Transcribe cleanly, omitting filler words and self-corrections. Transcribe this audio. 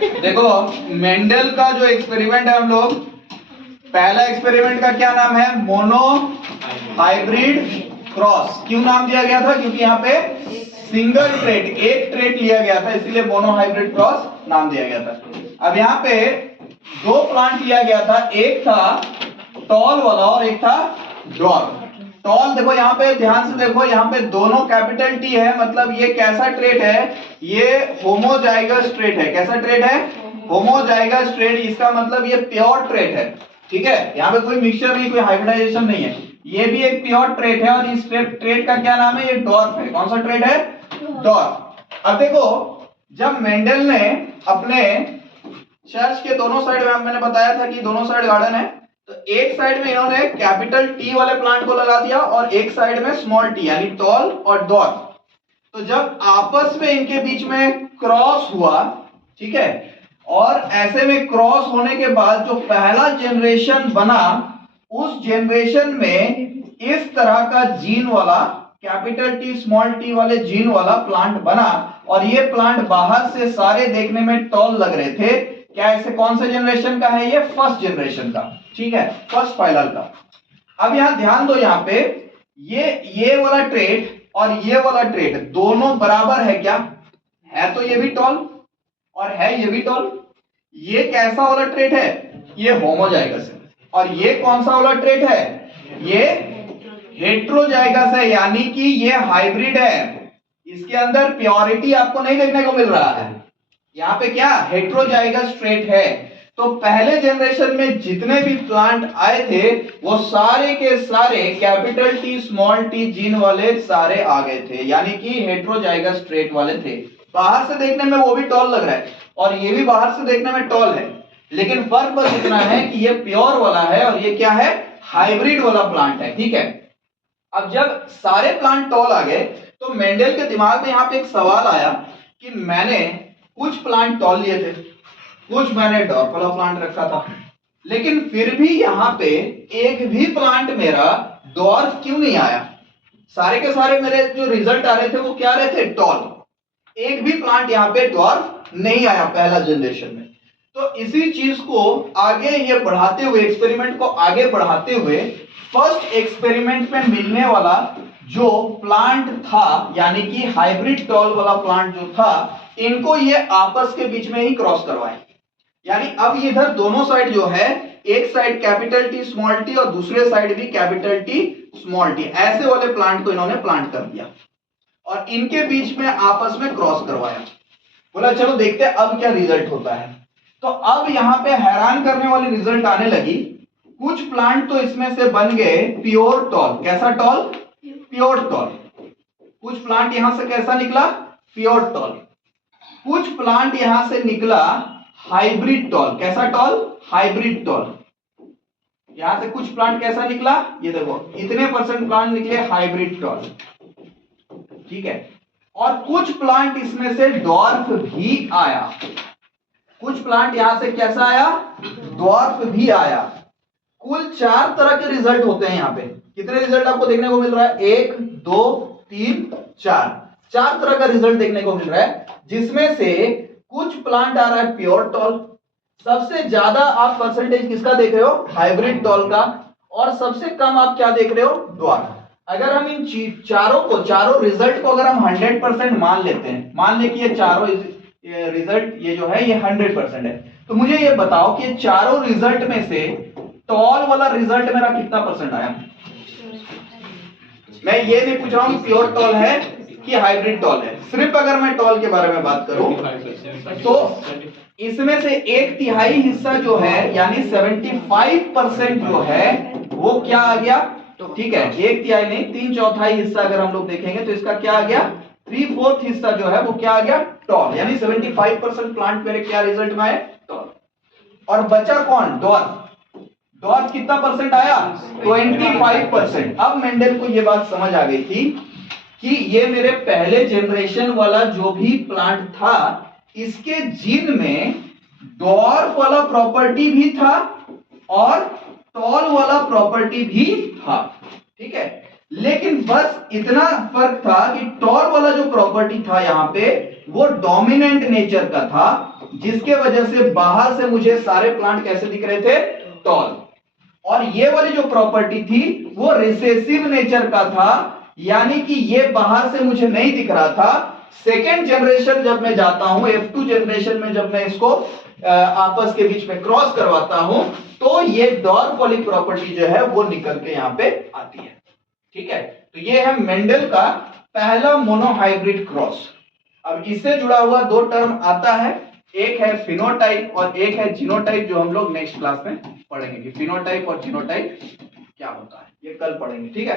देखो मेंडल का जो एक्सपेरिमेंट है, हम लोग पहला एक्सपेरिमेंट का क्या नाम है? Mono hybrid cross. क्यों नाम दिया गया था? क्योंकि यहाँ पे सिंगल ट्रेट, एक ट्रेट लिया गया था, इसीलिए मोनो हाइब्रिड क्रॉस नाम दिया गया था। अब यहाँ पे दो प्लांट लिया गया था, एक था टॉल वाला और एक था ड्वार्फ। टॉल देखो यहाँ पे, ध्यान से देखो, यहाँ पे दोनों कैपिटल टी है, मतलब ये कैसा ट्रेट है? ये होमोजाइगस ट्रेट है। कैसा ट्रेट है? Homozygous trait. इसका मतलब ये प्योर ट्रेट है, ठीक है? यहाँ पे कोई मिक्सचर नहीं, कोई हाइब्रिडाइजेशन नहीं है। ये भी एक प्योर ट्रेट है और इस ट्रेट का क्या नाम है? ये डॉर्फ है। कौन सा ट्रेट है? डॉर्फ। अब देखो, जब मेंडल ने अपने चर्च के दोनों साइड में, मैंने बताया था कि दोनों साइड गार्डन है, तो एक साइड में इन्होंने कैपिटल टी वाले प्लांट को लगा दिया और एक साइड में स्मॉल टी यानी टॉल और डॉर्फ। तो जब आपस में इनके बीच में क्रॉस हुआ, ठीक है, और ऐसे में क्रॉस होने के बाद जो पहला जनरेशन बना, उस जनरेशन में इस तरह का जीन वाला, कैपिटल टी स्मॉल टी वाले जीन वाला प्लांट बना। और ये प्लांट बाहर से सारे देखने में टॉल लग रहे थे। क्या ऐसे कौन से जनरेशन का है? ये फर्स्ट जनरेशन का, ठीक है, फर्स्ट फाइलर का। अब यहां ध्यान दो, यहां पे ये वाला ट्रेट और ये वाला ट्रेट दोनों बराबर है क्या? है तो ये भी टॉल और है ये भी टॉल। ये कैसा वाला ट्रेट है? ये होमोजाइगस है। और ये कौन सा वाला ट्रेट है? ये हेट्रोजाइगस है, यानी कि ये हाइब्रिड है। इसके अंदर प्योरिटी आपको नहीं देखने को मिल रहा है। यहाँ पे क्या? हेट्रोजाइगस ट्रेट है। तो पहले जनरेशन में जितने भी प्लांट आए थे वो सारे के सारे capital T small T gene वाले सारे आ गए थे, यानी कि हेट्रोजाइगस ट्रेट वाले थे। बाहर से देखने में वो भी टॉल लग रहा है और ये भी बाहर से देखने में टॉल है, लेकिन फर्क बस इतना है कि ये प्योर वाला है और ये क्या है? हाइब्रिड वाला प्लांट है, ठीक है। अब जब सारे प्लांट टॉल आ गए तो मेंडल के दिमाग में यहाँ पे एक सवाल आया कि मैंने कुछ प्लांट टॉल लिए थे, कुछ मैंने डॉर्फ वाला प्लांट रखा था, लेकिन फिर भी यहाँ पे एक भी प्लांट मेरा डॉर्फ क्यों नहीं आया? सारे के सारे मेरे जो रिजल्ट आ रहे थे वो क्या रहे थे? टॉल। एक भी प्लांट यहाँ पे डॉर्फ नहीं आया पहला जनरेशन में। तो इसी चीज को आगे ये बढ़ाते हुए, एक्सपेरिमेंट को आगे बढ़ाते हुए, फर्स्ट एक्सपेरिमेंट में मिलने वाला जो प्लांट था, यानी कि हाइब्रिड टॉल वाला प्लांट जो था, इनको ये आपस के बीच में ही क्रॉस करवाए। यानी अब इधर दोनों साइड जो है, एक side capital T small T और दूसरे साइड भी कैपिटल टी स्मॉल टी, ऐसे वाले प्लांट को इन्होंने प्लांट कर दिया और इनके बीच में आपस में क्रॉस करवाया। बोला चलो देखते हैं अब क्या रिजल्ट होता है। तो अब यहां पे हैरान करने वाली रिजल्ट आने लगी। कुछ प्लांट तो इसमें से बन गए प्योर टॉल। कैसा टॉल? Pure tall. कुछ प्लांट यहां से कैसा निकला? Pure tall. कुछ प्लांट यहां से निकला हाइब्रिड टॉल। कैसा टॉल? Hybrid tall. यहां से कुछ प्लांट कैसा निकला? ये देखो, इतने परसेंट प्लांट निकले हाइब्रिड टॉल, ठीक है। और कुछ प्लांट इसमें से डॉर्फ भी आया। कुछ प्लांट यहां से कैसा आया? डॉर्फ भी आया। कुल 4 तरह के रिजल्ट होते हैं यहाँ पे। कितने रिजल्ट आपको देखने को मिल रहा है? 1 2 3 4 तरह का रिजल्ट देखने को मिल रहा है, जिसमें से कुछ प्लांट आ रहा है प्योर टॉल। सबसे ज्यादा आप परसेंटेज किसका देख रहे हो? हाइब्रिड टॉल का। और सबसे कम आप क्या देख रहे हो? डॉर्फ। अगर हम इन चारों रिजल्ट को अगर हम 100% मान लेते हैं, मान ले कि ये चारों रिजल्ट ये जो है ये 100% है, तो मुझे ये बताओ कि चारों रिजल्ट में से टॉल वाला रिजल्ट मेरा कितना परसेंट आया? मैं ये नहीं पूछ रहा हूं प्योर टॉल है कि हाइब्रिड टॉल है, सिर्फ अगर मैं टॉल के बारे में बात करूं तो इसमें से 1/3 हिस्सा जो है, यानी 75% जो है वो क्या आ गया? ठीक है, 1/3 नहीं, 3/4 हिस्सा अगर हम लोग देखेंगे तो इसका क्या आ गया? 3/4 हिस्सा जो है वो क्या आ गया? टॉल। यानी 75% प्लांट मेरे क्या रिजल्ट में आए? टॉल। और बचा कौन? डॉर्फ। डॉर्फ कितना परसेंट आया? 25%। अब मेंडल को ये बात समझ आ गई थी कि ये मेरे पहले जनरेशन वाला जो भी प्लांट था, इसके जीन में डॉर्फ वाला प्रॉपर्टी भी था और टॉल वाला प्रॉपर्टी भी था, ठीक है। लेकिन बस इतना फर्क था कि टॉल वाला जो प्रॉपर्टी था यहाँ पे वो डोमिनेंट नेचर का था जिसके वजह से बाहर से मुझे सारे प्लांट कैसे दिख रहे थे, टॉल। और ये वाली जो प्रॉपर्टी थी वो रिसेसिव नेचर का था, यानी कि ये बाहर से मुझे नहीं दिख रहा था। सेकेंड जनरेशन जब मैं जाता हूं, F2 जनरेशन में जब मैं इसको आपस के बीच में क्रॉस करवाता हूं, तो ये डॉर्फ वाली प्रॉपर्टी जो है वो निकल के यहां पे आती है। ठीक है, तो ये है मेंडल का पहला मोनोहाइब्रिड क्रॉस। अब इससे जुड़ा हुआ दो टर्म आता है, एक है फिनोटाइप और एक है जीनोटाइप, जो हम लोग नेक्स्ट क्लास में पढ़ेंगे कि फिनोटाइप और जीनोटाइप क्या होता है, ये कल पढ़ेंगे। ठीक है।